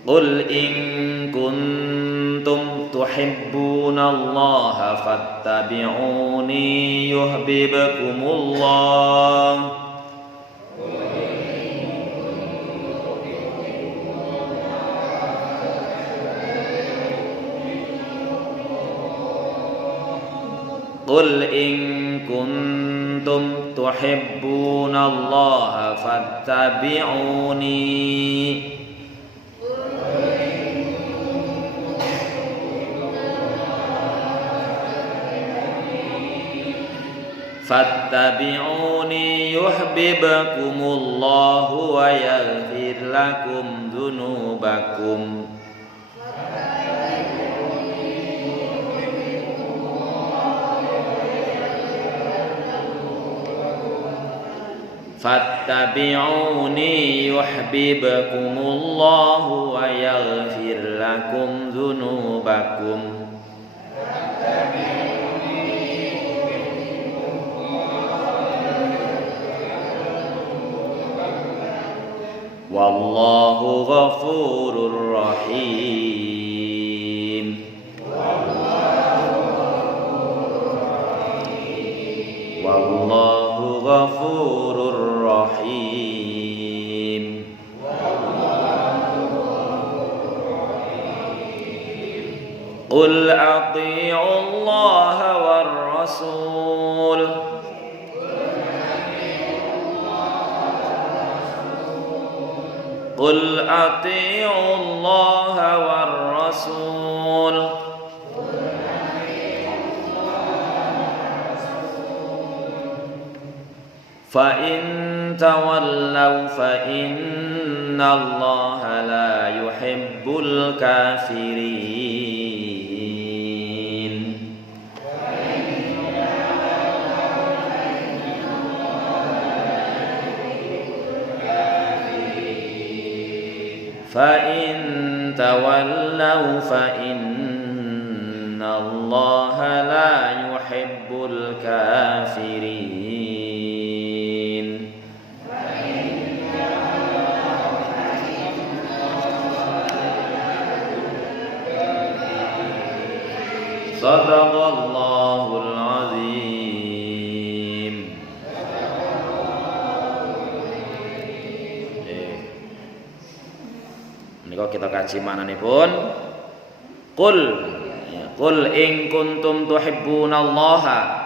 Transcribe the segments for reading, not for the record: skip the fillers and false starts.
Qul in kuntum tuhibbunallaha fattabi'uni yuhibbukumullah. Qul in kuntum tuhibbunallaha fattabi'uni fattabi'uni yuhibbukumullahu wa yaghfir lakum dzunubakum. Fattabi'uni yuhibbukumullahu wa yaghfir lakum dzunubakum. Wallahu ghafurur rahim. Wallahu ghafurur rahim. Qul ati'u Allah war rasul. Qul ati'u Allah war rasul. Fa in tawallaw fa inna Allah la yuhibbul kafirin. Fa in tawallaw fa inna Allah la yuhibbul kafirin. Sadaqallahul azim. Menika kita kaji mananipun. Qul Qul in kuntum tuhibbunallaha.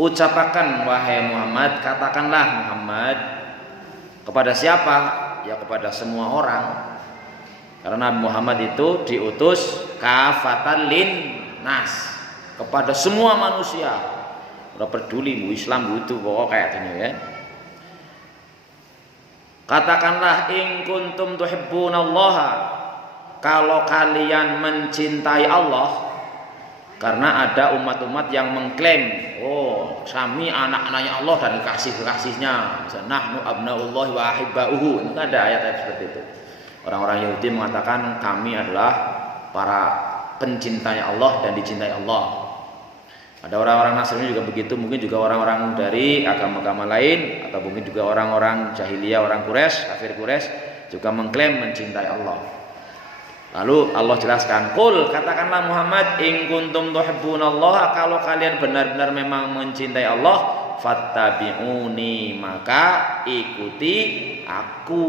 Ucapakan wahai Muhammad, katakanlah Muhammad kepada siapa? Ya kepada semua orang. Karena Nabi Muhammad itu diutus kafatan linnas, kepada semua manusia. Ora peduli mu Islam itu pokok kayak gini ya. Katakanlah in kuntum tuhibbunallaha, kalau kalian mencintai Allah. Karena ada umat-umat yang mengklaim, oh kami anak-anaknya Allah dan kasih-kasihnya. Misalnya nahnu abnaullahi wa ahibbauhu. Itu ada ayat-ayat seperti itu. Orang-orang Yahudi mengatakan kami adalah para pencintai Allah dan dicintai Allah. Ada orang-orang Nasrani juga begitu, mungkin juga orang-orang dari agama-agama lain, atau mungkin juga orang-orang jahiliyah, orang Quraisy, kafir Quraisy juga mengklaim mencintai Allah. Lalu Allah jelaskan, qul katakanlah Muhammad in kuntum tuhibbunallaha, kalau kalian benar-benar memang mencintai Allah, fattabi'uni, maka ikuti aku.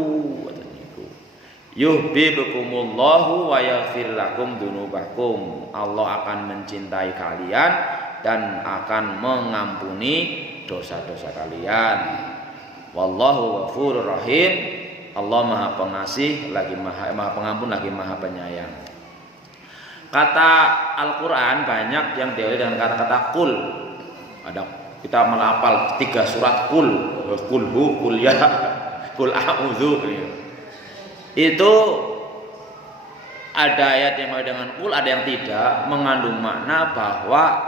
Yuhibbukumullahu wa yaghfir lakum dzunubakum. Allah akan mencintai kalian dan akan mengampuni dosa-dosa kalian. Wallahu ghafurur rahim. Allah Maha Pengasih lagi Maha Pengampun lagi Maha Penyayang. Kata Al-Qur'an banyak yang diawali dengan kata-kata qul. Ada kita melafal 3 surat qul, qulhu, qul ya, qul a'udzu. Itu ada ayat yang mulai dengan qul, ada yang tidak, mengandung makna bahwa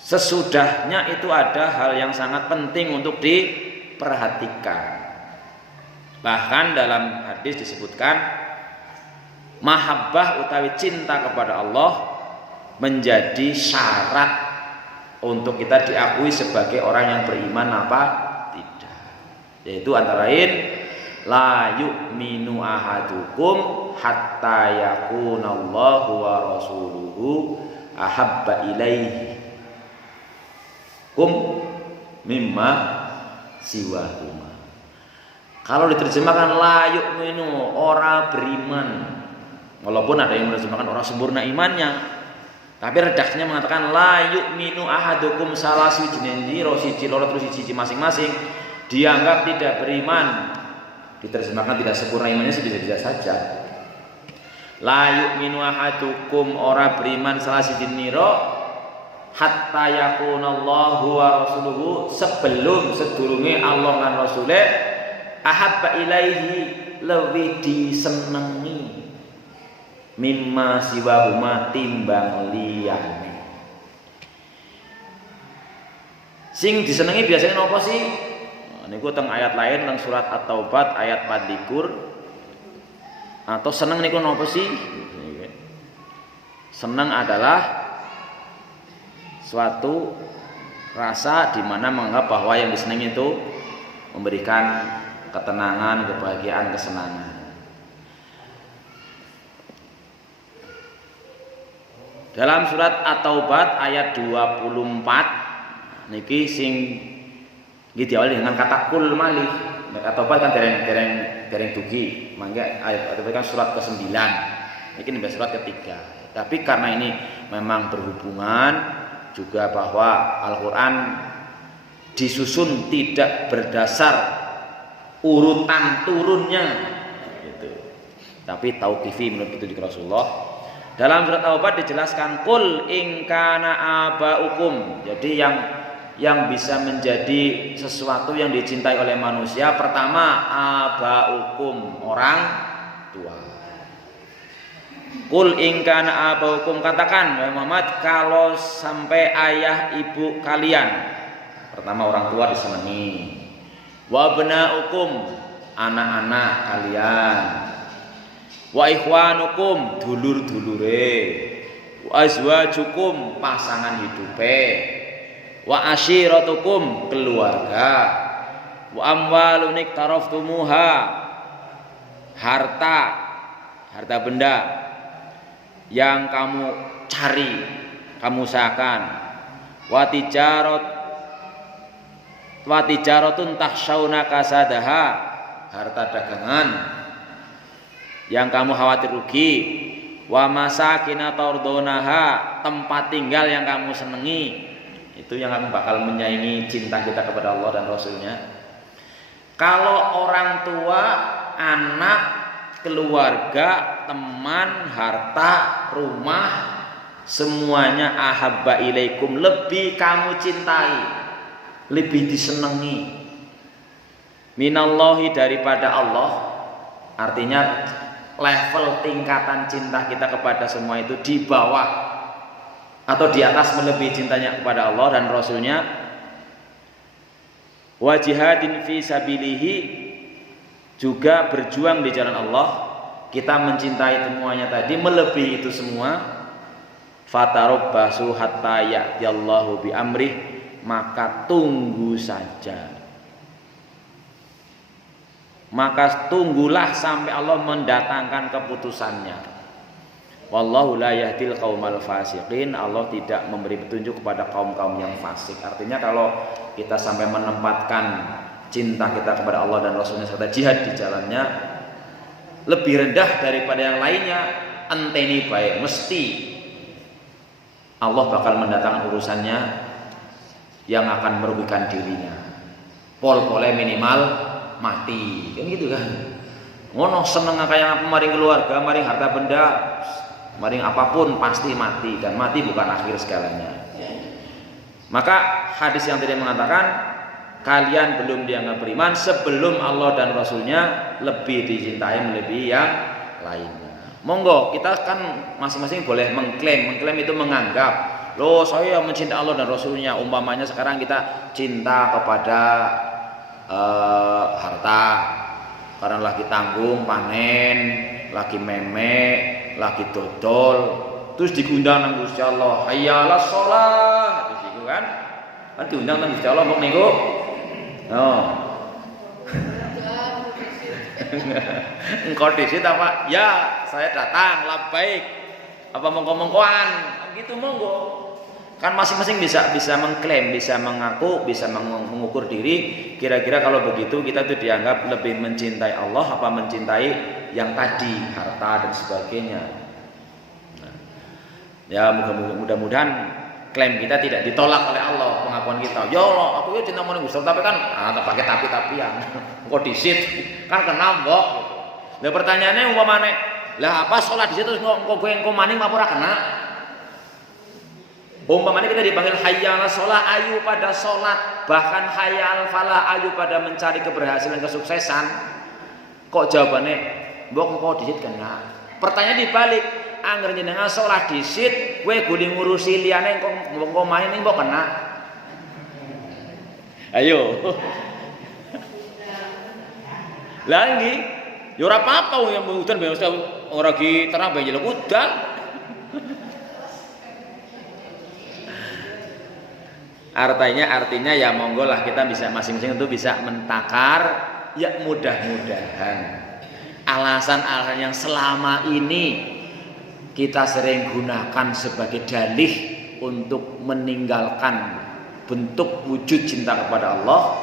sesudahnya itu ada hal yang sangat penting untuk diperhatikan. Bahkan dalam hadis disebutkan mahabbah utawi cinta kepada Allah menjadi syarat untuk kita diakui sebagai orang yang beriman apa tidak. Yaitu antara lain la yu'minu ahadukum hatta yakunallahu wa rasuluhu ahabba ilaihi mimma siwahuma. Kalau diterjemahkan la yu'minu, ora beriman, walaupun ada yang menerjemahkan orang sempurna imannya, tapi redaksinya mengatakan la yu'minu ahadukum, salah siji nendiro siji loro terus siji masing-masing dianggap tidak beriman. Diterjemahkan tidak sempurna imannya sih bisa saja. La yu'minu ahadukum, ora beriman salah siji niro hatta yakunallahu wa rasuluhu, sebelum sedurunge Allah lan rasule ahabba ilaihi, lebih disenengi mimma siwahuma, timbang liyane. Sing disenengi biasanya napa sih? Niku teng ayat lain teng surat At-Taubah ayat 24. Atau seneng niku napa sih? Seneng adalah suatu rasa di mana menganggap bahwa yang disenangi itu memberikan ketenangan, kebahagiaan, kesenangan. Dalam surat At-Taubah ayat 24 niki sing nggih diawali dengan kata kul malih. At-Taubah kan dereng dugi, mangga ayat At-Taubah kan surat ke-9. Niki nembah surat ketiga. Tapi karena ini memang berhubungan juga bahwa Al-Qur'an disusun tidak berdasar urutan turunnya gitu. Tapi tauqifi menurut petunjuk Rasulullah. Dalam surat Taubah dijelaskan qul in kana abaukum. Jadi yang bisa menjadi sesuatu yang dicintai oleh manusia, pertama abaukum, orang tua. Qul in kana abaukum, katakan wahai Muhammad kalau sampai ayah ibu kalian, pertama orang tua disenangi. Wa abnaukum, anak-anak kalian. Wa ikhwanukum, dulur-dulure. Wa azwajukum, pasangan hidupe. Wa ashiratukum, keluarga. Wa amwalun iktaraftumuha, harta benda yang kamu cari, kamu usahakan. Wa tijaratun takhshawna kasadaha, harta dagangan yang kamu khawatir rugi. Wa masakina tardonaha, tempat tinggal yang kamu senangi, itu yang akan bakal menyaingi cinta kita kepada Allah dan Rasulnya. Kalau orang tua, anak, keluarga, teman, harta, rumah, semuanya ahabba ilaikum, lebih kamu cintai, lebih disenangi minallahi, daripada Allah. Artinya level tingkatan cinta kita kepada semua itu di bawah atau di atas melebihi cintanya kepada Allah dan Rasulnya. Wa jihadin fi sabilihi, juga berjuang di jalan Allah. Kita mencintai semuanya tadi, melebihi itu semua. Fatarabbasu hatta ya'tiyallahu bi amrih, maka tunggu saja. Maka tunggulah sampai Allah mendatangkan keputusannya. Wallahu la yahdil qaumal fasiqin, Allah tidak memberi petunjuk kepada kaum-kaum yang fasik. Artinya kalau kita sampai menempatkan cinta kita kepada Allah dan Rasulnya serta jihad di jalannya lebih rendah daripada yang lainnya, enteni baik, mesti Allah bakal mendatangkan urusannya yang akan merugikan dirinya. Pol-pole minimal mati, kan gitu kan. Ngono seneng kayak apa, maring keluarga, maring harta benda, maring apapun pasti mati, dan mati bukan akhir segalanya. Maka hadis yang tadi mengatakan kalian belum dianggap beriman sebelum Allah dan Rasulnya lebih dicintai melebihi yang lainnya. Monggo, kita kan masing-masing boleh mengklaim itu menganggap, loh saya mencintai Allah dan Rasulnya. Umpamanya sekarang kita cinta kepada harta karena lagi tanggung panen, lagi memek, lagi dodol, terus diundang nang Gusti Allah, hayyalas shalah, terus iku kan diundang nang Gusti Allah mbok niku. Oh. Engkau disit apa? Ya, saya datang, labbaik. Apa mongko-mongkoan? Gitu monggo. Kan masing-masing bisa mengklaim, bisa mengaku, bisa mengukur diri. Kira-kira kalau begitu kita tuh dianggap lebih mencintai Allah apa mencintai yang tadi, harta dan sebagainya. Nah, ya mudah-mudahan klaim kita tidak ditolak oleh Allah, pengakuan kita. Ya Allah, aku ya cinta sama Gusti, tapi kan pakai tapi-tapian. Kok disit kan kena mbok gitu. Lah pertanyaannya umpamane, lah apa salat di situ kok kowe engko maning apa ora kena? Umpamanya kita dipanggil hayya 'alas shalah, ayo pada sholat, bahkan hayya 'alal falah, ayo pada mencari keberhasilan kesuksesan. Kok jawabannya mbok engko disit kena? Pertanyaan dibalik, angger jenengan sholat disit, kowe guling ngurusi liyane engko main ning mbok kena. Ayo. Lah nggih, ya ora apa-apa yang udan ben ora ki terang ben jelek udan. Artinya ya monggo lah kita bisa masing-masing itu bisa mentakar ya mudah-mudahan alasan-alasan yang selama ini kita sering gunakan sebagai dalih untuk meninggalkan bentuk wujud cinta kepada Allah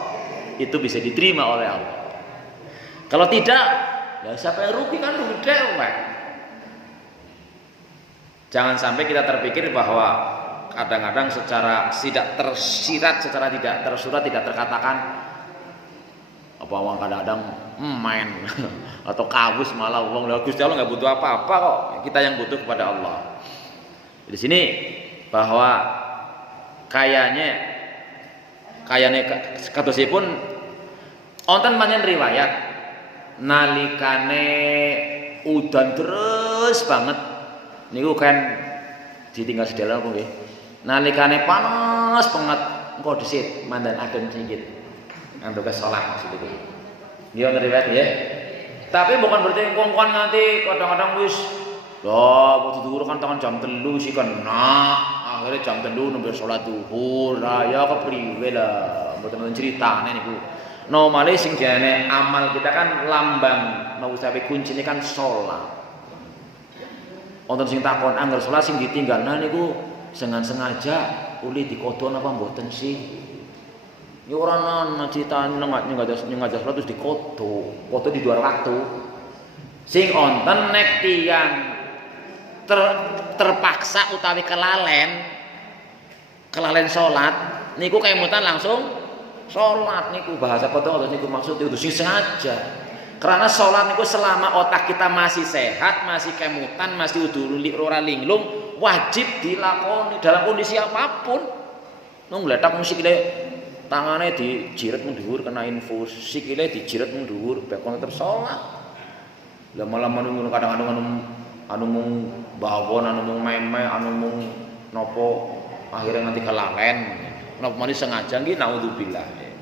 itu bisa diterima oleh Allah. Kalau tidak, ya siapa yang rugi kan rugi dewek. Jangan sampai kita terpikir bahwa kadang-kadang secara tidak tersirat, secara tidak tersurat, tidak terkatakan apa wong kadang-kadang main atau kawus malah wong Gusti Allah nggak butuh apa-apa kok, kita yang butuh kepada Allah. Di sini bahwa kayaknya kadosipun wonten pancen riwayat nalikane udan terus banget niku kan ditinggal sedaya apa nggih. Nalikane panas banget engko disit mandan adem sedikit. Nganggo ke salat maksud itu. Nggih wonten riwayat ya. Tapi bukan berarti engko-engkon nganti kadang-kadang wis lho kudu kan tangan jam 3 sih kena. Akhirnya jam 3 nembe salat zuhur. Lah ya kepriwe lah mboten ceritane niku. Normale sing diane amal kita kan lambang mau sampai kuncine kan salat. Wonten sing takon angger salat sing ditinggal niku sengaja uli dikodon apa mboten sih? Ya ora ana critane nyengaja salat terus dikodo di luar waktu. Sing wonten nek tiyang terpaksa utawi kelalen salat niku kemutan langsung salat niku bahasa kodon niku maksud itu sing sengaja. Karena sholat niku selama otak kita masih sehat, masih kemutan, masih ora linglung, wajib dilakoni dalam kondisi apapun. Nung ngletak sikile tangane dijiret mung dhuwur kena infus, sikile dijiret mung dhuwur bekon terus sholat. Lah malah menunggu kadang-kadang anu mung bawon, anu mung meme, anu mung nopo akhirnya nanti kelalen. Napa mani sengaja nggih naudzubillah.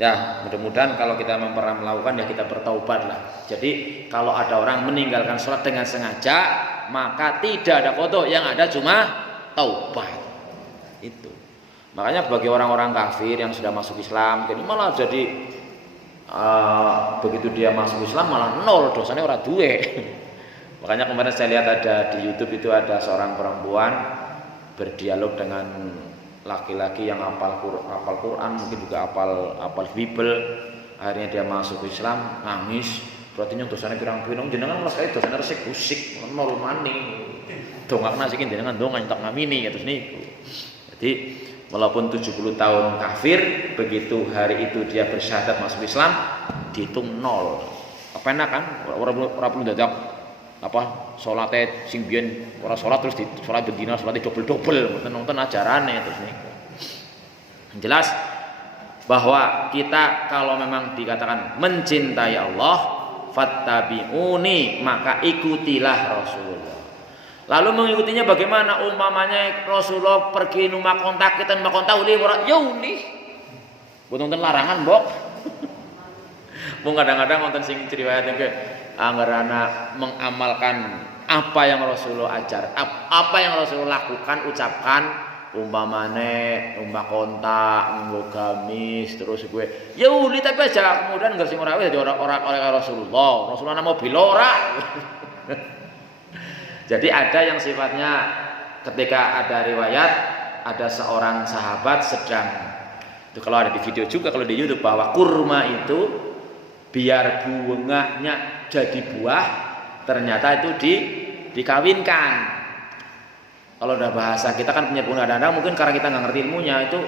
Ya mudah-mudahan kalau kita pernah melakukan ya kita bertaubat lah. Jadi kalau ada orang meninggalkan sholat dengan sengaja maka tidak ada qadha, yang ada cuma taubat. Itu makanya bagi orang-orang kafir yang sudah masuk Islam jadi malah jadi begitu dia masuk Islam malah nol dosanya orang duwe. Makanya kemarin saya lihat ada di YouTube itu ada seorang perempuan berdialog dengan laki-laki yang hafal Quran, mungkin juga hafal Bible. Akhirnya dia masuk Islam, nangis. Berarti yang dosanya pirang-pirang jenengan merasa itu dosanya resik busik nol maning. Dongakna sing jenengan dong entak ngamini terus niku. Jadi walaupun 70 tahun kafir, begitu hari itu dia bersyahadat masuk Islam, dihitung nol. Apa enak kan? Ora perlu dadak apa salate sing biyen ora salat terus di salat bendina salate dobel-dobel nonton ajarane terus niku. Jelas bahwa kita kalau memang dikatakan mencintai Allah, fattabi'uni, maka ikutilah Rasulullah. Lalu mengikutinya bagaimana? Umpamanya Rasulullah pergi numpak kontak kita numpak kontak uli ora ya uli. Boten larangan, Mbok. Mung kadang-kadang wonten sing riwayat ke anggarana mengamalkan apa yang Rasulullah ajar, apa yang Rasulullah lakukan, ucapkan, umpamane numpak kontak, nganggo gamis, terus gue ya uli tapi aja kemudian nggak sing ora dadi orang Rasulullah. Rasulullah mobil ora. Jadi ada yang sifatnya ketika ada riwayat ada seorang sahabat sedang itu kalau ada di video juga kalau di YouTube bahwa kurma itu biar bunganya jadi buah ternyata itu dikawinkan. Kalau udah bahasa kita kan punya kadang-kadang mungkin karena kita nggak ngerti ilmunya itu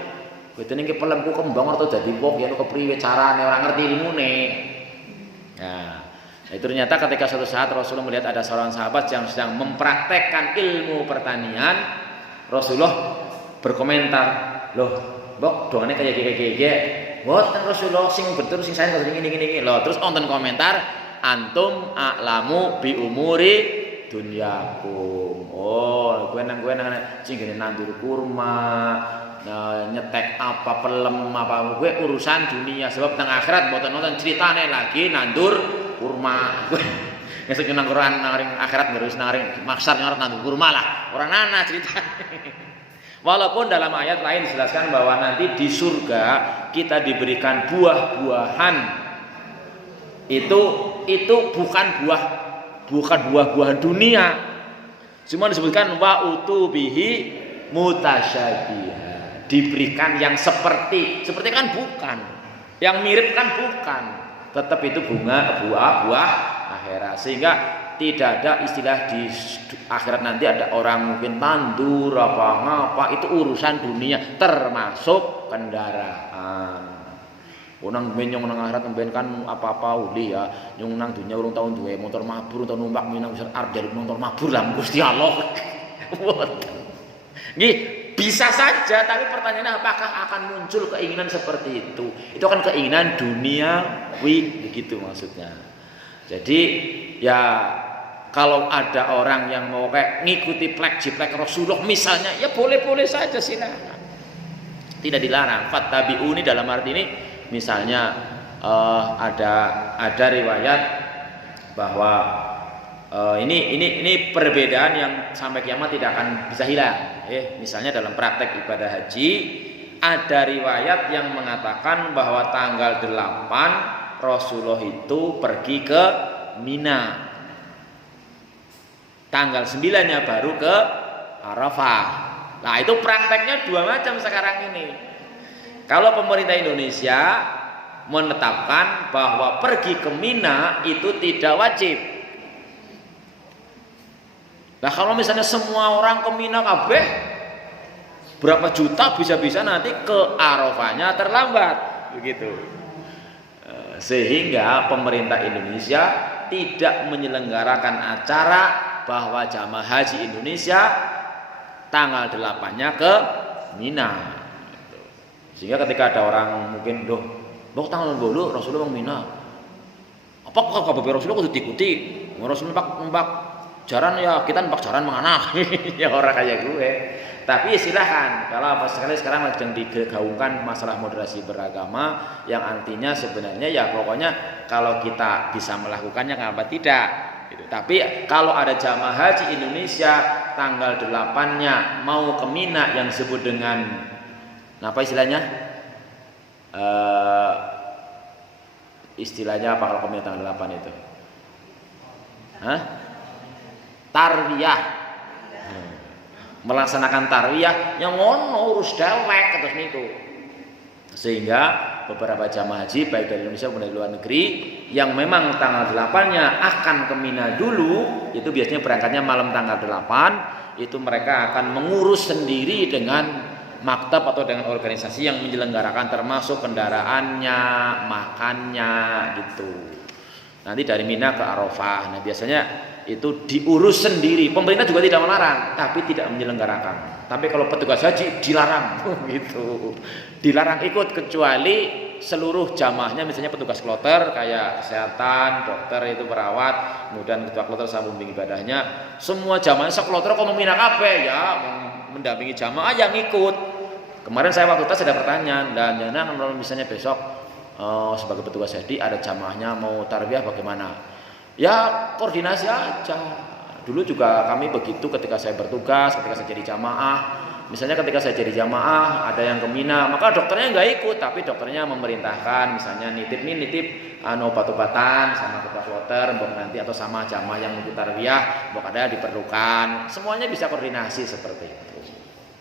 gitu nih pelemku kembang atau jadi pok ya kepriwe carane orang ngerti ilmune. Nah, itu ternyata ketika suatu saat Rasulullah melihat ada seorang sahabat yang sedang mempraktekkan ilmu pertanian, Rasulullah berkomentar, loh, bok dongane kayak gini. Boten Rasulullah sing betul sing saya gini. Loh, terus wonten komentar, antum a'lamu bi umuri dunyakum. Oh, gue nang sing gini nandur kurma, nyetek apa pelem apa gue urusan dunia sebab teng akhirat mboten nonton ceritane lagi nandur kurma. Gue ngesuk nang Quran naring akhirat ngurus naring maksar nyorot nandur kurma lah. Orang nana ceritane. Walaupun dalam ayat lain dijelaskan bahwa nanti di surga kita diberikan buah-buahan. Itu bukan buah-buahan dunia. Cuma disebutkan wa utubihi mutasyabiha. Diberikan yang seperti kan bukan. Yang mirip kan bukan. Tetap itu buah akhirat. Sehingga tidak ada istilah di akhirat nanti ada orang mungkin tandur apa itu urusan dunia termasuk kendaraan. Unang nyong nang akhirat mben kan apa-apa uli ya nyong nang dunia urung tahun duwe motor mabur atau numpak minang besar arep jaluk motor mabur lah Gusti Allah. Nggih, bisa saja tapi pertanyaannya apakah akan muncul keinginan seperti itu? Itu kan keinginan duniawi begitu maksudnya. Jadi ya kalau ada orang yang mau kayak ngikuti plek Rasulullah misalnya ya boleh-boleh saja silakan. Tidak dilarang. Fattabi'uni dalam arti ini misalnya ada riwayat bahwa ini perbedaan yang sampai kiamat tidak akan bisa hilang. Misalnya dalam praktek ibadah haji ada riwayat yang mengatakan bahwa tanggal 8 Rasulullah itu pergi ke Mina. Tanggal 9-nya baru ke Arafah. Nah, itu prakteknya dua macam sekarang ini. Kalau pemerintah Indonesia menetapkan bahwa pergi ke Mina itu tidak wajib. Nah, kalau misalnya semua orang ke Mina kabeh berapa juta bisa-bisa nanti ke Arafahnya terlambat begitu. Sehingga pemerintah Indonesia tidak menyelenggarakan acara bahwa jamaah haji Indonesia tanggal 8-nya ke Mina. Sehingga ketika ada orang mungkin bok tanggal 8 Rasulullah ke Mina. Apa kabeh Rasulullah kudu diikuti? Rasulullah numpak jaran ya kita numpak jaran menganah. Ya orang kayak gue. Tapi silahkan kalau apa sekali sekarang sedang digaungkan masalah moderasi beragama yang artinya sebenarnya ya pokoknya kalau kita bisa melakukannya kenapa tidak gitu. Tapi kalau ada jamaah haji Indonesia tanggal 8-nya mau ke Mina yang disebut dengan apa istilahnya istilahnya apa kalau ke Mina tanggal 8 itu tarwiyah melaksanakan tarwiyah yang ngono urus dewek terus niku. Sehingga beberapa jamaah haji baik dari Indonesia maupun dari luar negeri yang memang tanggal 8-nya akan ke Mina dulu, itu biasanya berangkatnya malam tanggal 8, itu mereka akan mengurus sendiri dengan maktab atau dengan organisasi yang menyelenggarakan termasuk kendaraannya, makannya gitu. Nanti dari Mina ke Arafah. Nah, biasanya itu diurus sendiri. Pemerintah juga tidak melarang, tapi tidak menyelenggarakan. Tapi kalau petugas haji dilarang, gitu. Dilarang ikut kecuali seluruh jamaahnya, misalnya petugas kloter kayak kesehatan, dokter itu perawat, kemudian ketua kloter sama pembimbing ibadahnya, semua jamaahnya sekloter kalau Mina kabeh ya mendampingi jamaah yang ikut. Kemarin saya waktu itu ada pertanyaan, dan kalau misalnya besok sebagai petugas haji ada jamaahnya mau tarbiyah bagaimana? Ya koordinasi aja. Dulu juga kami begitu ketika saya bertugas, ketika saya jadi jamaah. misalnya ketika saya jadi jamaah ada yang ke Mina, maka dokternya nggak ikut, tapi dokternya memerintahkan misalnya nitip obat-obatan sama kertas water mbok nanti, atau sama jamaah yang ikut tarbiyah mbok ada diperlukan, semuanya bisa koordinasi seperti itu.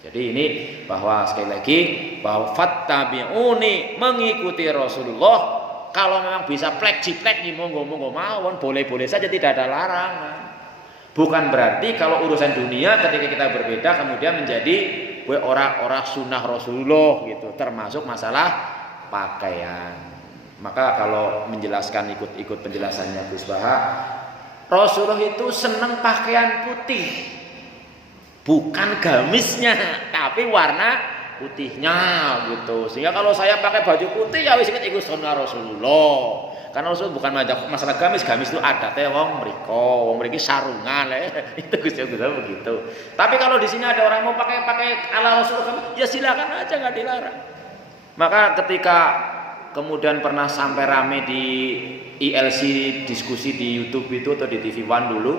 Jadi ini bahwa sekali lagi bahwa fattabi'uni, mengikuti Rasulullah. Kalau memang bisa plek-ciplek nih monggo mawon, boleh-boleh saja, tidak ada larangan. Bukan berarti kalau urusan dunia ketika kita berbeda kemudian menjadi orang-orang sunnah Rasulullah gitu, termasuk masalah pakaian. Maka kalau menjelaskan ikut penjelasannya Gus Baha, Rasulullah itu senang pakaian putih, bukan gamisnya, tapi warna putihnya gitu. Sehingga kalau saya pakai baju putih ya wis ikut sunnah Rasulullah. Karena Rasul bukan masalah gamis itu adatnya wong mriki sarungan itu Gus begitu. Tapi kalau di sini ada orang mau pakai ala Rasulullah, ya silakan aja, nggak dilarang. Maka ketika kemudian pernah sampai rame di ILC diskusi di YouTube itu atau di TV One dulu,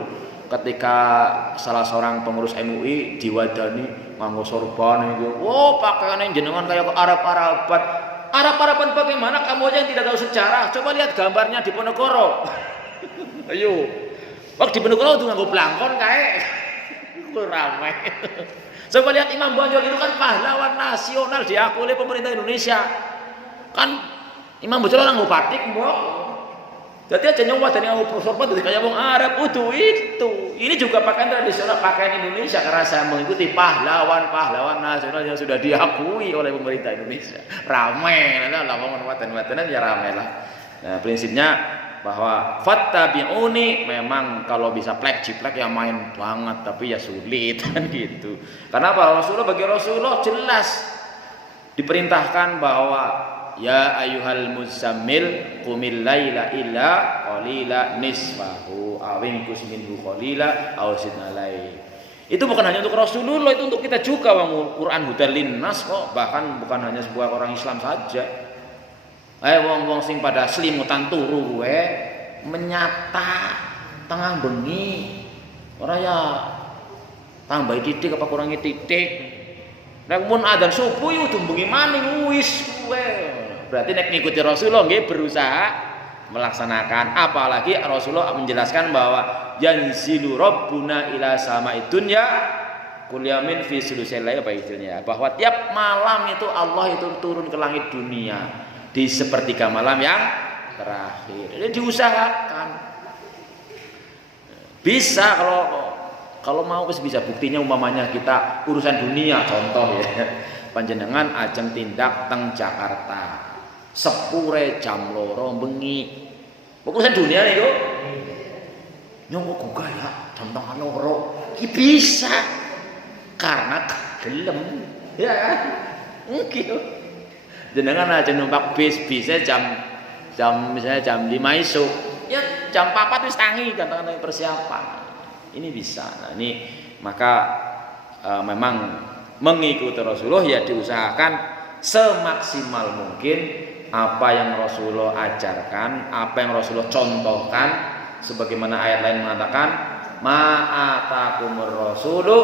ketika salah seorang pengurus MUI diwadani nganggo sorban itu, pakaiannya jenengan kayak Arab-Araban. Arab-Araban bagaimana? Kamu aja yang tidak tahu sejarah, coba lihat gambarnya di Ponorogo. Ayo, waktu di Ponorogo itu nganggo blangkon kayak itu ramai. Coba lihat Imam Bonjol itu kan pahlawan nasional diakui oleh pemerintah Indonesia. Kan Imam Bonjol orang nganggo batik, mbok. Jadi aja nyoba dari nganggo sorban dari kayak wong Arab itu. Ini juga pakaian tradisional, pakaian Indonesia, karena saya mengikuti pahlawan nasional yang sudah diakui oleh pemerintah Indonesia. Ramai lah watan-watanan ya ramai lah. Nah, prinsipnya bahwa fattabi'uni memang kalau bisa plek-ciplek ya main banget, tapi ya sulit kan gitu. Karena apa? Bagi Rasulullah jelas diperintahkan bahwa ya ayyuhal muzammil qumil laila illa qalila nisfahu awin kusminhu qalila aw zid alai. Itu bukan hanya untuk Rasulullah, itu untuk kita juga. Quran hudal linnas kok, bahkan bukan hanya sebuah orang Islam saja. Wong-wong sing pada selimutan turu menyata tengah bengi ora ya tambah titik apa kurangi titik. Nek mun adzan subuh yo bengi maning wis berarti nek ngikuti Rasulullah nggih berusaha melaksanakan. Apalagi Rasulullah menjelaskan bahwa yanzilu rabbuna ila sama'id dunya kul yamin fi sulusil lail, bahwa tiap malam itu Allah itu turun ke langit dunia di sepertiga malam yang terakhir. Jadi diusahakan. Bisa kalau mau bisa, buktinya umpamanya kita urusan dunia contoh ya. Panjenengan ajeng tindak teng Jakarta sepure jam loro bengi. Urusan dunia niku nyongko gugah ya jam tengah loro. Ki bisa karena gelem ya kan? Gitu. Jenengan ajeng numpak bis bisa jam misalnya jam 5 esuk. Ya jam 4 wis tangi gantengan persiapan. Ini bisa. Nah, ini maka memang mengikuti Rasulullah ya diusahakan semaksimal mungkin apa yang Rasulullah ajarkan, apa yang Rasulullah contohkan, sebagaimana ayat lain mengatakan ma'atakumur rasulu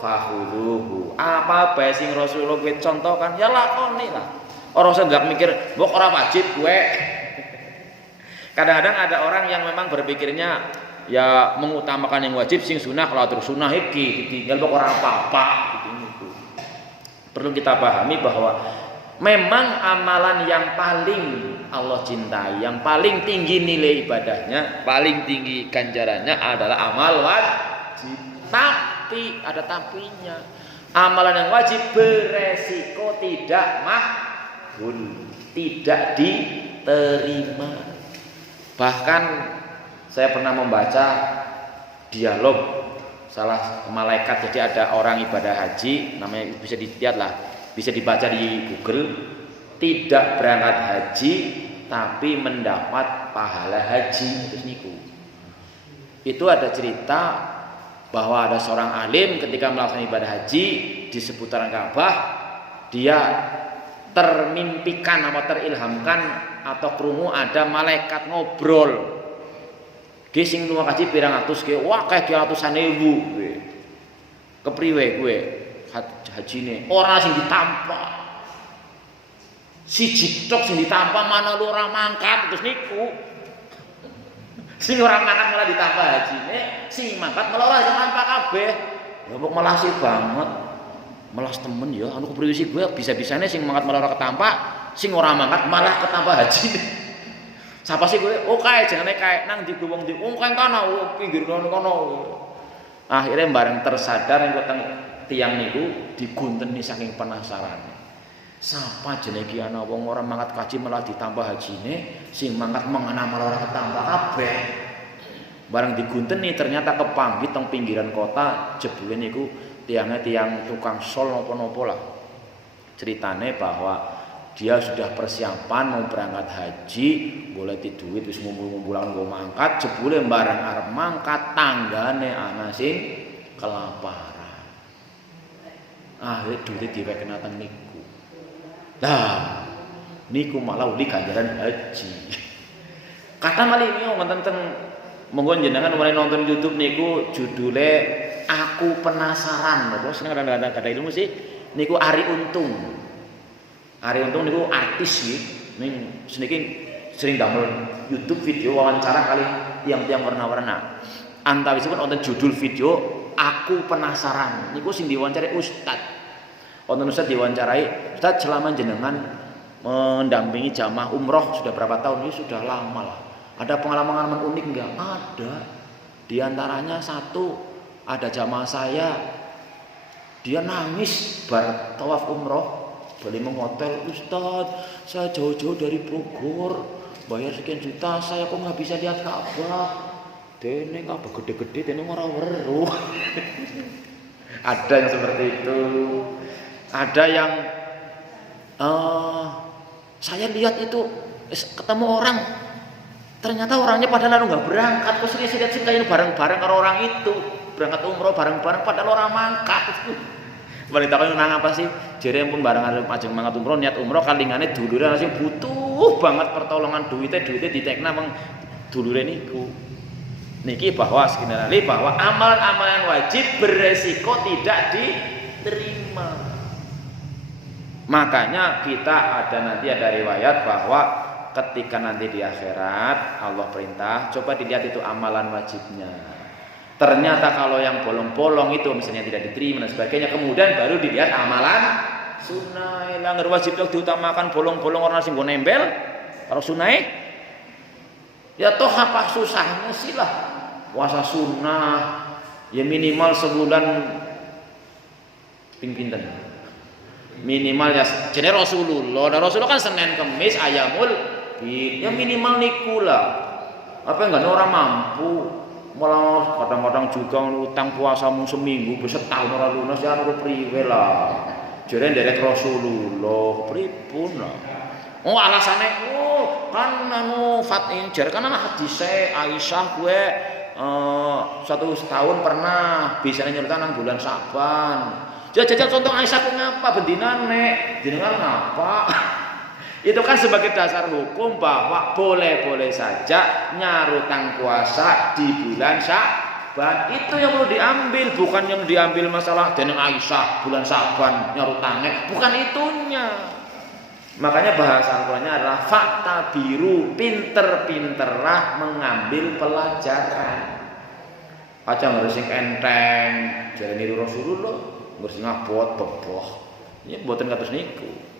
fakhudhuhu. Apa bae sing Rasulullah kowe contohkan ya lakoni lah. Ora usah ndak mikir mbok ora wajib kowe. Kadang-kadang ada orang yang memang berpikirnya ya mengutamakan yang wajib, sing sunah kalau terus sunah iki ditinggal mbok ora apa-apa gitu. Perlu kita pahami bahwa memang amalan yang paling Allah cintai, yang paling tinggi nilai ibadahnya, paling tinggi ganjarannya adalah amal wajib. Tapi ada tapinya. Amalan yang wajib beresiko tidak makbul, tidak diterima. Bahkan saya pernah membaca dialog salah malaikat. Jadi ada orang ibadah haji, namanya bisa dilihat lah, bisa dibaca di Google, tidak berangkat haji tapi mendapat pahala haji. Itu ada cerita bahwa ada seorang alim ketika melaksanakan ibadah haji di seputaran Ka'bah, dia termimpikan atau terilhamkan atau krungu ada malaikat ngobrol. Ki sing lunga kaji pirang atus ki, wah kayak 200.000 kowe. Kepriwe kowe? hajine ora sing ditampa. Siji tok sing ditampa mana lu ora mangkat terus niku. Sing ora mangkat malah ditampa hajine, sing mangkat malah ora ditampa kabeh. Ya kok melas banget. Melas temen ya anu kepriwe sih gue bisa-bisane sing mangkat malah ora ketampa, sing ora mangkat malah ketampa hajine. Sapa sih gue? Oh kae jane kae nang ndi wong ndi. Wong kae kono, pinggir kono. Akhirnya bareng tersadar engko teng tiyang niku digunteni saking penasaran. Sapa jenenge iki ana wong ora mangkat kaji malah ditambah hajine, sing mangkat mengana malah ora ketambah kabeh. Bareng digunteni ternyata kepanggih teng pinggiran kota, jebule niku tiangnya tiang tukang sol napa-napa lah. Ceritane bahwa dia sudah persiapan mau berangkat haji, boleh ti duit wis ngumpul-ngumpulan nggo mangkat, jebule bareng arep mangkat tanggane ana sing kelaparan. Akhire duit diwekna teng niku. Lah niku malah uli ganjaran haji. Kata malih ini wonten teng monggo jenengan mulai nonton YouTube niku judule Aku Penasaran. Terus kadang-kadang kata ilmu sih niku Ari Untung. Ari Untung niku artis nggih. Ning seniki sering damel YouTube video wawancara kali tiang-tiang warna-warna. Antawisipun wonten judul video Aku Penasaran. Niku sing diwawancarai Ustad. Wonten Ustad diwawancarai, Ustad selama jenengan mendampingi jamaah umroh sudah berapa tahun? Ini sudah lama lah. Ada pengalaman unik enggak? Ada. Di antaranya satu, ada jamaah saya dia nangis bar tawaf umroh. Balik menghotel, Ustaz, saya jauh-jauh dari Bogor, bayar sekian juta, saya kok nggak bisa lihat Ka'bah. Dene Ka'bah gede-gede, dene ora weruh. Ada yang seperti itu. Ada yang saya lihat itu ketemu orang, ternyata orangnya padahal lalu nggak berangkat, kok lihat sih kayak bareng-bareng karo orang itu berangkat umroh bareng-bareng, padahal orang mangkat. Wanita kau nang apa sih? Jere pun bareng arep ajeng mangat umroh, niat umroh kalingane dulure sing butuh banget pertolongan duitnya ditekna wong dulure niku. Niki bahwa skenario bahwa amalan-amalan wajib beresiko tidak diterima. Makanya kita nanti ada riwayat bahwa ketika nanti di akhirat Allah perintah coba dilihat itu amalan wajibnya. Ternyata kalau yang bolong-bolong itu misalnya tidak diterima dan sebagainya, kemudian baru dilihat amalan sunnah. Langgar wajib diutamakan bolong-bolong orang sing nembel. Kalau sunnah ya toh apa susahnya sih lah. Puasa sunnah ya minimal sebulan pinten. Minimal ya jenenge Rasulullah. Nah, Rasulullah kan Senin Kamis ayamul bid. Ya minimal niku lah. Apa enggak orang mampu. Malah kadang-kadang juga utang puasamu seminggu bisa setahun ora lunas ya anu priwe lah. Jare nderek Rasulullah pripun lah. Oh alasane kan anu fatin jare kan ana hadis Aisyah gue 1 tahun pernah bisa nyerita nang bulan Saban. Jajal contoh Aisyah ku ngapa bendinane jenengan ngapa? Itu kan sebagai dasar hukum bahwa boleh-boleh saja nyarutang puasa di bulan Syaban. Itu yang perlu diambil, bukan yang diambil masalah jeneng Aisyah bulan Syaban nyarutangnya, bukan itunya. Makanya bahasa Al-Qur'annya adalah fakta biru, pinter-pinterlah mengambil pelajaran. Aja ngurusin enteng, jadi niru Rasulullah, ngurusin ngabot beboh. Ini mboten kados niku.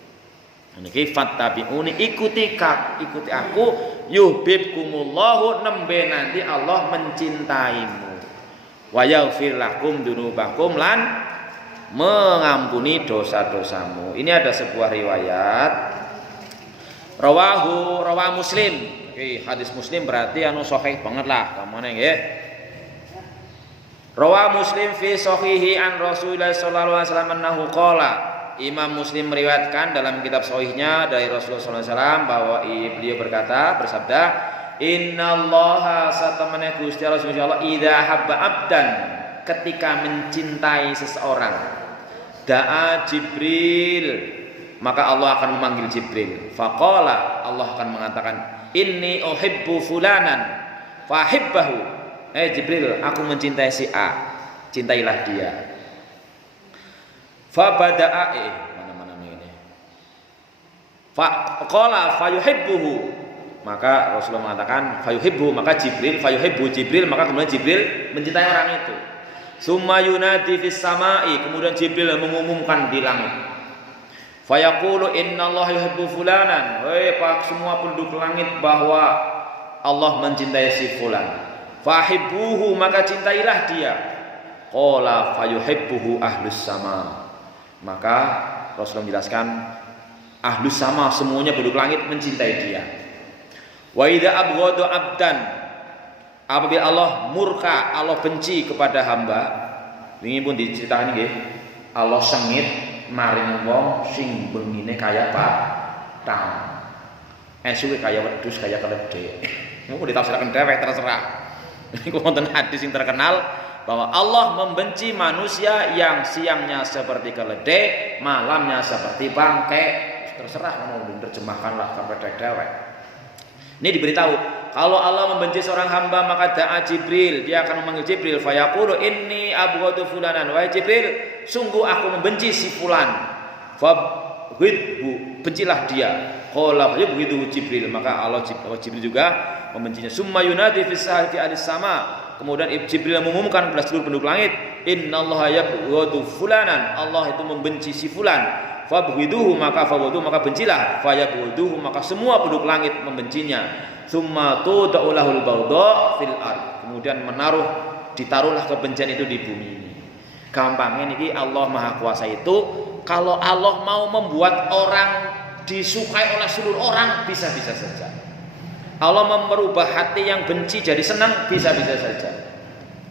Niki fattabi'uni ikuti aku yuhibbukumullahu nembe nanti Allah mencintaimu wa yaghfir lakum dzunubakum lan mengampuni dosa-dosamu. Ini ada sebuah riwayat rawah Muslim. Hadis Muslim berarti anu sahih banget lah kamane nggih. Rawah Muslim fi sahihi an Rasulullah sallallahu alaihi wasallam annahu qala. Imam Muslim meriwayatkan dalam kitab sahihnya dari Rasulullah SAW bahwa beliau bersabda, Innallaha satamana Gusti Allah idza habba abdan, ketika mencintai seseorang, da'a Jibril, maka Allah akan memanggil Jibril. Faqala, Allah akan mengatakan, inni uhibbu fulanan fahibbahu. Jibril, aku mencintai si A, cintailah dia. Fa bada'a mana-mana ini. Fa qala fayuhibbuhu. Maka Rasulullah mengatakan fayuhibbu, maka Jibril fayuhibbu Jibril, maka kemudian Jibril mencintai orang itu. Summa yunadi fis sama'i, kemudian Jibril mengumumkan di langit. Fayaqulu innallaha yuhibbu fulanan. Hei pak semua penduduk langit bahwa Allah mencintai si fulan. Fahibbuhu, maka cintailah dia. Qala fayuhibbuhu ahlus sama. Maka Rasulullah menjelaskan ahlus sama, semuanya penduduk langit mencintai dia. Wa idza abghadu abdan, apabila Allah murka, Allah benci kepada hamba, ini pun diceritakan nggih, Allah sengit maring wong sing bengine kaya patang. Esuke kaya wedhus, kaya keledhek. Niku ditafsirkan dhewek terserah. Niku wonten hadis yang terkenal bahwa Allah membenci manusia yang siangnya seperti keledai, malamnya seperti bangkai. Terserah mau diterjemahkanlah kepada dhewek. Ini diberitahu, kalau Allah membenci seorang hamba maka da'a Jibril, dia akan memanggil Jibril, fayaqulu inni abghadu fulanan, wahai Jibril, sungguh aku membenci si fulan. Fabghidhu, bencilah dia. Qala fayabghidhu Jibril, maka Allah Jibril juga membencinya. Summa yunadi fis sahati alis sama. Kemudian Jibril mengumumkan kepada seluruh penduduk langit, innallaha yabghadu fulanan, Allah itu membenci si fulan. Fabghiduhu, maka bencilah. Fayabghiduhu, maka semua penduduk langit membencinya. Summa tuda'u lahul baghdha fil ard, kemudian ditaruhlah kebencian itu di bumi ini. Gampangnya niki Allah Maha Kuasa itu, kalau Allah mau membuat orang disukai oleh seluruh orang, bisa-bisa saja. Allah merubah hati yang benci jadi senang, bisa-bisa saja.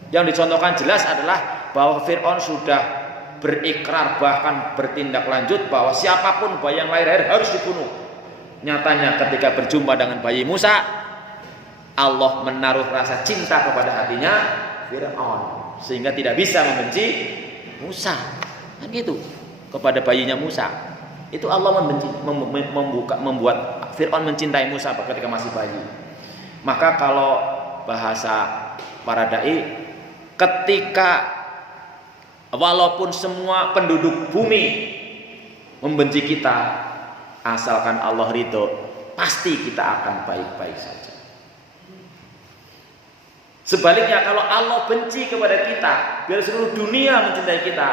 Yang dicontohkan jelas adalah bahwa Fir'aun sudah berikrar, bahkan bertindak lanjut bahwa siapapun bayi yang lahir harus dibunuh. Nyatanya ketika berjumpa dengan bayi Musa, Allah menaruh rasa cinta kepada hatinya Fir'aun, sehingga tidak bisa membenci Musa. Kan gitu, kepada bayinya Musa. Itu Allah membuat Fir'aun mencintai Musa ketika masih bayi. Maka kalau bahasa para dai, ketika walaupun semua penduduk bumi membenci kita, asalkan Allah ridho, pasti kita akan baik-baik saja. Sebaliknya kalau Allah benci kepada kita, biar seluruh dunia mencintai kita,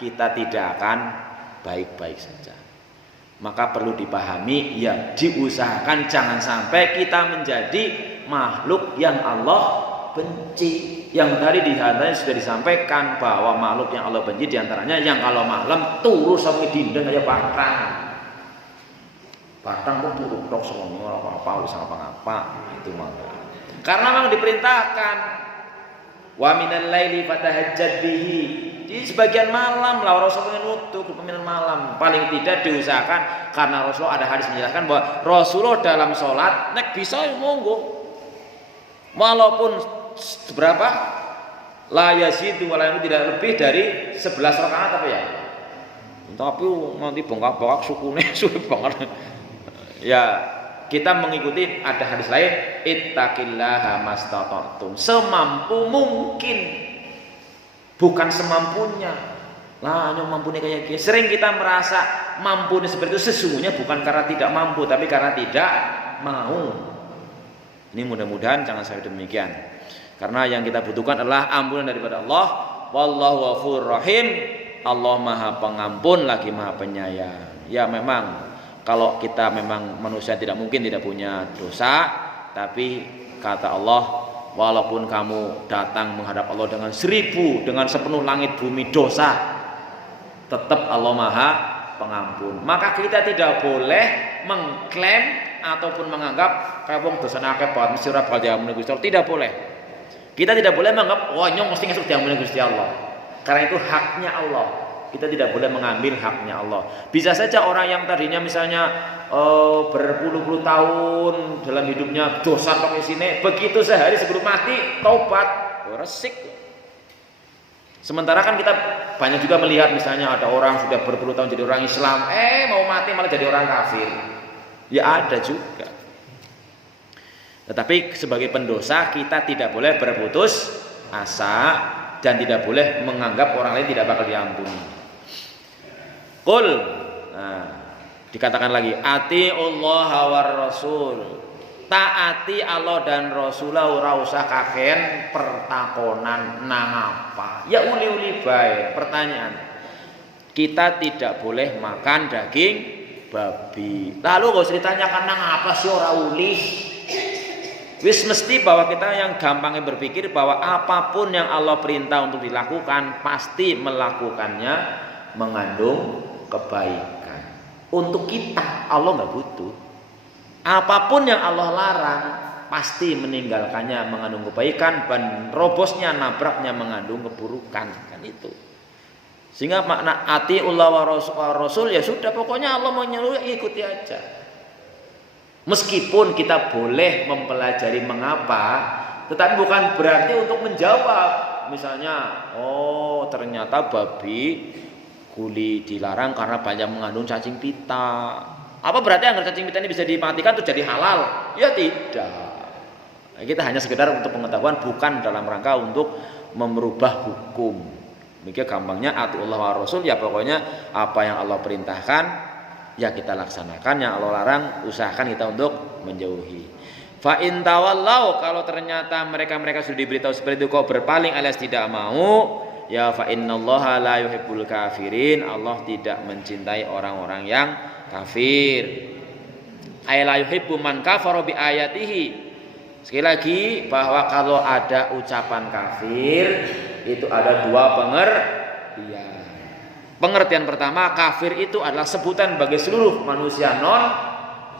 kita tidak akan baik-baik saja. Maka perlu dipahami, ya diusahakan jangan sampai kita menjadi makhluk yang Allah benci. Yang tadi diantaranya sudah disampaikan bahwa makhluk yang Allah benci diantaranya yang kalau malam turu sampai dinding kayak batang pun turu tok semua apa-apa bisa apa-apa itu maka. Karena memang diperintahkan wa minal laili fatahajjad bihi. Di sebagian malam lah Rasul nutup pemilihan malam. Paling tidak diusahakan, karena Rasul ada hadis menjelaskan bahwa Rasulullah dalam sholat nek bisa monggo. Walaupun berapa? La yazidu wala tidak lebih dari 11 rakaat apa ya? Tapi nanti bengkak-bengkak sukune suwe banget. Ya, kita mengikuti ada hadis lain, ittaqillaha mastata'tum, semampu mungkin, bukan semampunya. Lah hanya mampunya kayak gini. Sering kita merasa mampu seperti itu, sesungguhnya bukan karena tidak mampu, tapi karena tidak mau. Ini mudah-mudahan jangan sampai demikian. Karena yang kita butuhkan adalah ampunan daripada Allah. Wallahu ghafurur rahim. Allah Maha Pengampun lagi Maha Penyayang. Ya memang kalau kita memang manusia tidak mungkin tidak punya dosa, tapi kata Allah, walaupun kamu datang menghadap Allah dengan 1000, dengan sepenuh langit bumi dosa, tetap Allah Maha Pengampun. Maka kita tidak boleh mengklaim ataupun menganggap kayak wong dosane akeh banget mesti ora bakal diampuni Gusti Allah. Tidak boleh. Kita tidak boleh menganggap wah nyong mesti ngesuk diampuni Gusti Allah. Karena itu haknya Allah. Kita tidak boleh mengambil haknya Allah. Bisa saja orang yang tadinya misalnya berpuluh-puluh tahun dalam hidupnya dosa pakai sini, begitu sehari sebelum mati taubat, resik. Sementara kan kita banyak juga melihat misalnya ada orang sudah berpuluh tahun jadi orang Islam, mau mati malah jadi orang kafir. Ya ada juga. Tetapi sebagai pendosa kita tidak boleh berputus asa dan tidak boleh menganggap orang lain tidak bakal diampuni. Qul, nah, dikatakan lagi, atiullah war rasul. Taati Allah dan Rasulullah, ora usah kakean pertakonan nang apa. Ya uli-uli bae. Pertanyaan. Kita tidak boleh makan daging babi. Lalu gak usah ditanyakan nang apa sih ora uli. Wis mesti bahwa kita yang gampangnya berpikir bahwa apapun yang Allah perintah untuk dilakukan pasti melakukannya mengandung kebaikan. Untuk kita Allah nggak butuh. Apapun yang Allah larang pasti meninggalkannya mengandung kebaikan dan robosnya nabraknya mengandung keburukan, kan itu. Sehingga makna atiullah wa rasul ya sudah, pokoknya Allah mau nyuruh ikuti aja. Meskipun kita boleh mempelajari mengapa, tetapi bukan berarti untuk menjawab. Misalnya, oh ternyata babi kuli dilarang karena banyak mengandung cacing pita. Apa berarti agar cacing pita ini bisa dimatikan itu jadi halal? Ya tidak. Kita hanya sekedar untuk pengetahuan, bukan dalam rangka untuk merubah hukum. Mikir gampangnya atiullah wa rasul, ya pokoknya apa yang Allah perintahkan ya kita laksanakan, yang Allah larang usahakan kita untuk menjauhi. Fa in tawallau, kalau ternyata mereka sudah diberitahu seperti itu kok berpaling alias tidak mau, ya fa innallaha la yuhibbul kafirin, Allah tidak mencintai orang-orang yang kafir. Ay la yuhibbu man kafara bi ayatihi. Sekali lagi bahwa kalau ada ucapan kafir itu ada dua pengertian. Pengertian pertama, kafir itu adalah sebutan bagi seluruh manusia non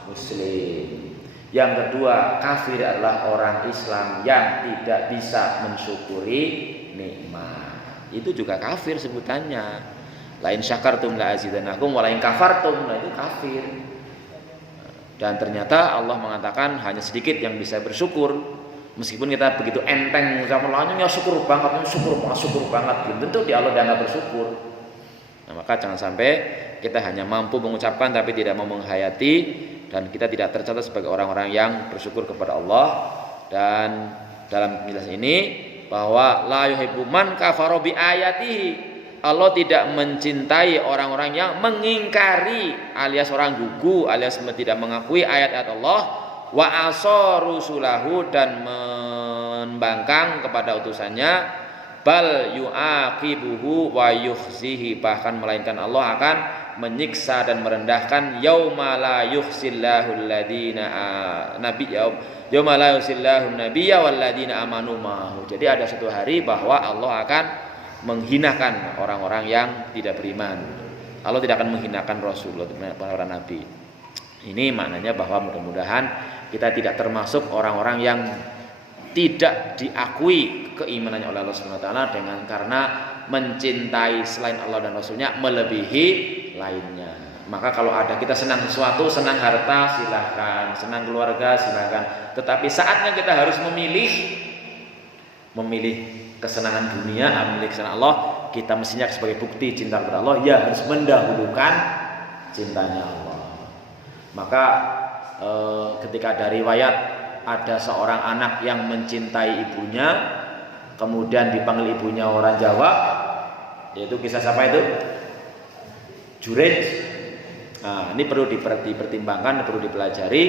muslim. Yang kedua, kafir adalah orang Islam yang tidak bisa mensyukuri nikmat. Itu juga kafir sebutannya. Lain syakartum la azidannakum wa lain kafartum, nah itu kafir. Dan ternyata Allah mengatakan hanya sedikit yang bisa bersyukur. Meskipun kita begitu enteng mengucapkan ya syukur banget, syukur banget, belum tentu di Allah dianggap bersyukur. Nah, maka jangan sampai kita hanya mampu mengucapkan tapi tidak mau menghayati, dan kita tidak tercatat sebagai orang-orang yang bersyukur kepada Allah. Dan dalam penjelasan ini bahwa la yuhibbu man kafara bi ayatihi, Allah tidak mencintai orang-orang yang mengingkari alias orang gugu alias tidak mengakui ayat-ayat Allah, wa asa rusulahu, dan membangkang kepada utusannya, bal yu'aqibuhu wa yukhzihi, bahkan melainkan Allah akan menyiksa dan merendahkan yauma la yukhzillahu alladina yauma la yukhzillahu nabiyya wal ladina amanu ma'ahu. Jadi ada satu hari bahwa Allah akan menghinakan orang-orang yang tidak beriman. Allah tidak akan menghinakan Rasul, para nabi. Ini maknanya bahwa mudah-mudahan kita tidak termasuk orang-orang yang tidak diakui keimanannya oleh Allah Subhanahu wa taala dengan karena mencintai selain Allah dan Rasulnya melebihi lainnya. Maka kalau ada kita senang sesuatu, senang harta silakan, senang keluarga silakan, tetapi saatnya kita harus memilih kesenangan dunia, memilih kesenangan Allah, kita mestinya sebagai bukti cinta kepada Allah ya harus mendahulukan cintanya Allah. Maka ketika ada riwayat ada seorang anak yang mencintai ibunya, kemudian dipanggil ibunya orang Jawa, yaitu kisah siapa itu? Jurej. Nah, ini perlu dipertimbangkan, perlu dipelajari.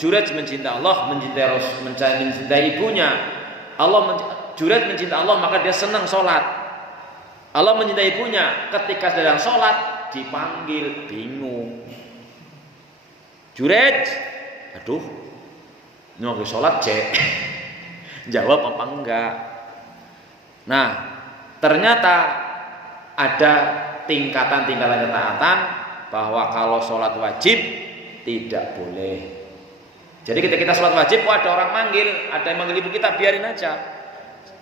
Jurej mencintai Allah, mencintai ibunya. Jurej mencintai Allah, maka dia senang sholat. Allah mencintai ibunya, ketika sedang sholat dipanggil bingung. Jurej, aduh, ini lagi sholat cek, jawab apa enggak? Nah, ternyata ada tingkatan-tingkatan ketaatan bahwa kalau sholat wajib tidak boleh. Jadi ketika kita sholat wajib, kok ada orang manggil, ada yang manggil ibu kita, biarin aja.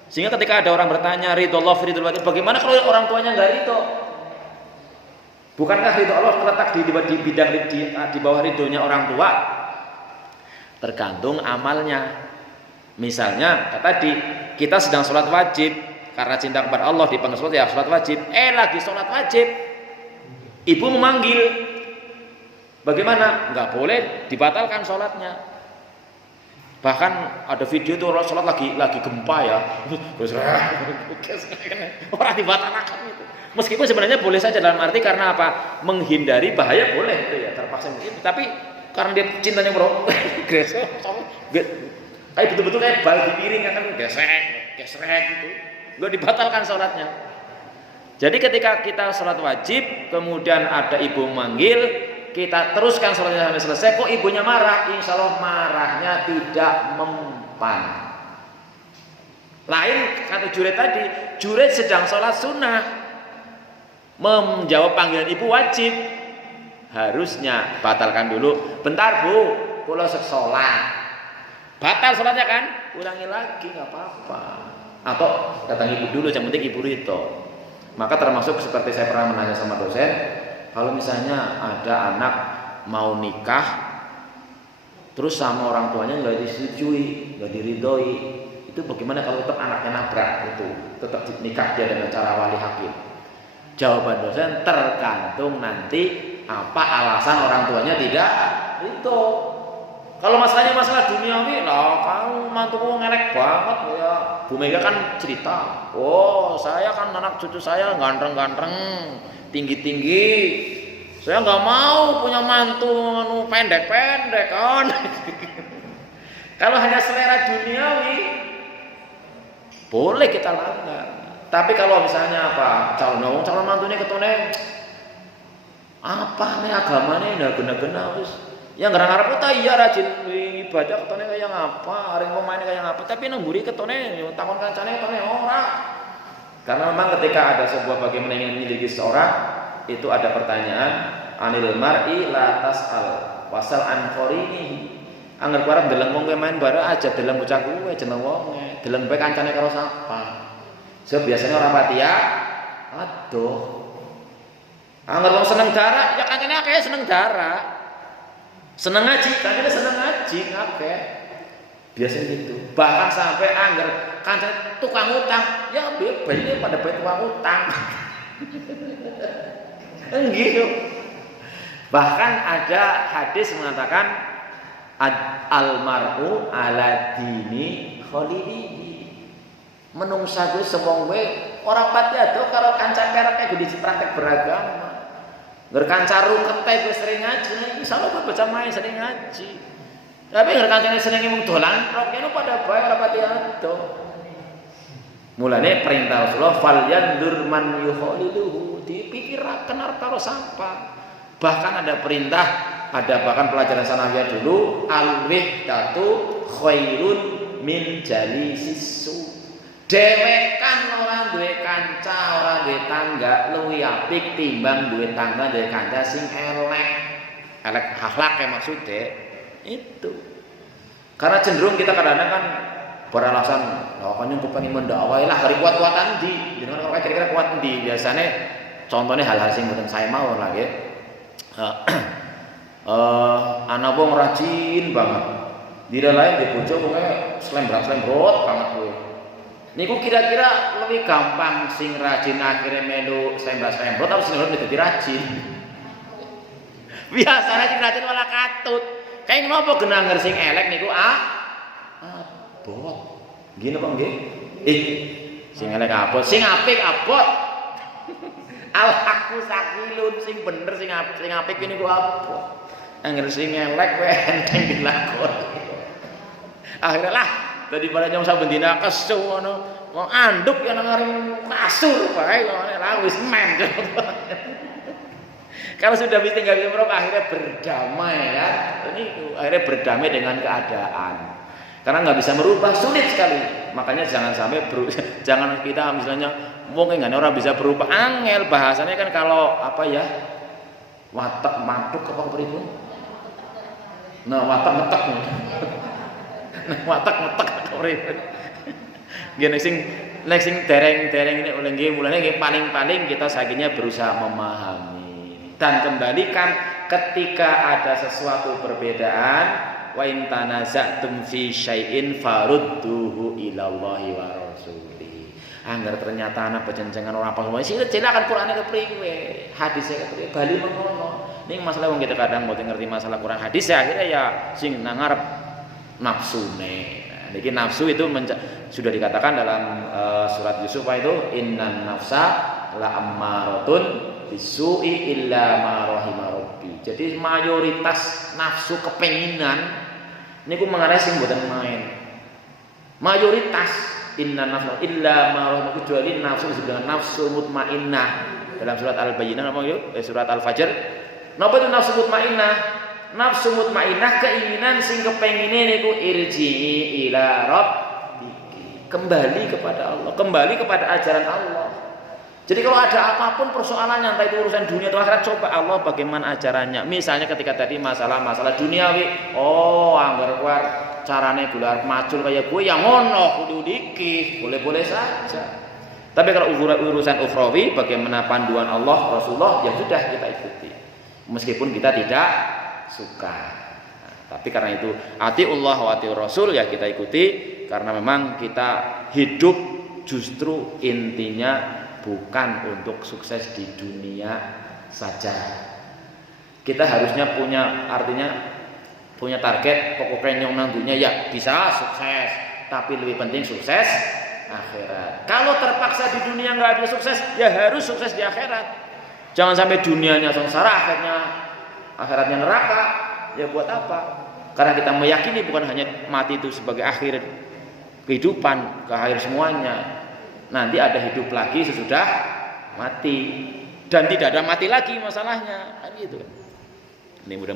Sehingga ketika ada orang bertanya, ridho Allah, ridho wajib, bagaimana kalau orang tuanya nggak ridho? Bukankah ridho Allah terletak di bawah ridhonya orang tua? Tergantung amalnya. Misalnya tadi kita sedang sholat wajib karena cinta kepada Allah dipanggil sholat, ya sholat wajib. Lagi sholat wajib, ibu memanggil, bagaimana? Nggak boleh, dibatalkan sholatnya. Bahkan ada video tuh orang sholat lagi gempa ya, terus orang dibatalkan itu. Meskipun sebenarnya boleh saja dalam arti karena apa? Menghindari bahaya boleh itu ya, terpaksa mungkin. Tapi karena dia cintanya bro, gesek, kayak betul-betul kayak bal di piring kan gesek gitu, nggak dibatalkan sholatnya. Jadi ketika kita sholat wajib, kemudian ada ibu manggil, kita teruskan sholatnya sampai selesai. Kok ibunya marah? Insya Allah marahnya tidak mempan. Lain kata Juret tadi, Juret sedang sholat sunnah, menjawab panggilan ibu wajib, harusnya batalkan dulu. Bentar bu, kalau sholat batal sholatnya kan, ulangi lagi nggak apa-apa. Atau datang ibu dulu, yang penting ibu rito. Maka termasuk seperti saya pernah menanya sama dosen, kalau misalnya ada anak mau nikah, terus sama orang tuanya nggak disetujui, nggak diridhoi, itu bagaimana kalau tetap anaknya nabrak itu, tetap nikah dia dengan cara wali hakim? Jawaban dosen tergantung nanti apa alasan orang tuanya tidak itu. Kalau masalahnya masalah duniawi lah, kamu mantuku ngelek banget ya. Bu Mega kan cerita, oh saya kan anak cucu saya ganteng-ganteng, tinggi-tinggi. Saya nggak mau punya mantu pendek-pendek kan. Kalau hanya selera duniawi, boleh kita langgar. Tapi kalau misalnya apa, calon mantunya ketone apa nih agamanya nggak gena-gena wis. Ya ngarep-ngarep ta iya rajin ibadah ketone kaya ngapa, areng pemain kaya ngapa, tapi nang mburi ketone takon kancane ketone ora. Karena memang ketika ada sebuah bagaimana ingin memiliki seseorang, itu ada pertanyaan anil mar'i la tas'al wasal an qarini. Angger ku arep ndeleng wong main bare aja deleng bocah kuwe jeneng wonge, deleng bae kancane karo sapa. So biasanya orang pati ya aduh. Angger wong seneng darah, ya kancane akeh seneng darah. Seneng ngaji, kan kita seneng ngaji, ngakeh. Biasanya gitu. Bahkan sampai angger kancane tukang utang, ya bebasnya pada bae tukang utang. Gitu. Bahkan ada hadis mengatakan almar'u ala dini khalilihi. Menungsa gue semong we ora pati ado karo kanca kereke gue dipraktek beragama. Ngerkanca rukete gue sering ngaji, insyaallah gue baca main sering ngaji. Tapi ngerkancane sering ngomong dolan, rokene pada bae ora pati ado. Mulane perintah Rasulullah fal yandur man yukhaliluhu, dipikiraken arep karo sapa. Bahkan ada perintah, ada bahkan pelajaran sanawiyah dulu, al-wihdatu khairun min jalisis su. Dewekan orang duwe kanca, orang duwe tangga luwih apik timbang duwe tangga duwe kanca sing elek. Elek akhlak ya maksudnya itu. Karena cenderung kita kadang-kadang kan beralasan, "Lah kan nyumpuk pengen mendakwah lah hari kuat-kuatan ndi." Jenengan kok kira-kira kuat ndi? Biasane contohnya hal-hal sing mboten saya mau lah nggih. Anak wong rajin banget. Dira lain di bojo pokoke slembrat-slembrot banget kuwi. Niku kira-kira lebih gampang sing rajin akhirnya melu slembrat-slembrot atau sing dadi rajin. Biasanya sing rajin malah katut. Kayak ngopo genanger sing elek niku abot. Gini kok nggih? Sing elek abot, sing apik abot. Al haqqu sakilun, sing bener sing apik niku abot. Angger sing elek wae enteng dilakoni. Akhirnya lah daripada nyong saben dina kesu ngono, wong anduk ya nang ngaring kasur bae lah wis men. Kalau sudah tinggal di Merauke akhirnya berdamai kan. Ini akhirnya berdamai dengan keadaan. Karena nggak bisa merubah, sulit sekali. Makanya jangan sampai jangan kita misalnya mungkin nggak orang bisa berubah angel bahasanya kan kalau apa ya watak matuk apa itu? Nah watak metek. Nah watak metek apa gini sing dereng ini oleh nggih mulane paling kita sakinya berusaha memahami dan kembalikan ketika ada sesuatu perbedaan wa in tanaza'tum fi syai'in farudduhu ilallahi wa rasulih. Angger ternyata ana becencengan ora apa semua sing jelakan Qur'ane kepriwe, hadise kepriwe bali mengono. Ning masalah wong kita kadang mboten ngerti masalah Qur'an hadis ya akhirnya ya sing nang ngarep nafsune. Nah, niki nafsu itu sudah dikatakan dalam surat Yusuf itu innan nafsa la ammaratun bisu'i illa ma rahima rabbi. Jadi mayoritas nafsu kepenginan niku mengarah sing mboten main. Mayoritas innan nafsa illa ma rahima, kecuali nafsu dengan nafsu mutmainnah dalam surat Al-Bayyinah apa yuk? Surat Al-Fajr. Napa itu nafsu mutmainnah? Nafsu mutmainnah keinginan sing kepengine niku irji'i ila rabbiki, kembali kepada Allah, kembali kepada ajaran Allah. Jadi kalau ada apapun persoalannya, entah itu urusan dunia atau akhirat, coba Allah bagaimana ajarannya. Misalnya ketika tadi masalah duniawi, anggar keluar carane gelar macul kayak gue yang ngono kudu dikih, boleh-boleh saja. Tapi kalau urusan ukhrawi, bagaimana panduan Allah, Rasulullah, ya sudah kita ikuti. Meskipun kita tidak suka. Nah, tapi karena itu atiullah wa atiur rasul, ya kita ikuti, karena memang kita hidup justru intinya bukan untuk sukses di dunia saja. Kita harusnya punya target, pokoknya yang nanggunya ya bisa sukses, tapi lebih penting sukses akhirat. Kalau terpaksa di dunia nggak ada sukses, ya harus sukses di akhirat. Jangan sampai dunianya sengsara, akhiratnya neraka. Ya buat apa? Karena kita meyakini bukan hanya mati itu sebagai akhir kehidupan, ke akhir semuanya. Nanti ada hidup lagi sesudah mati, dan tidak ada mati lagi masalahnya, kan gitu. Ini mudah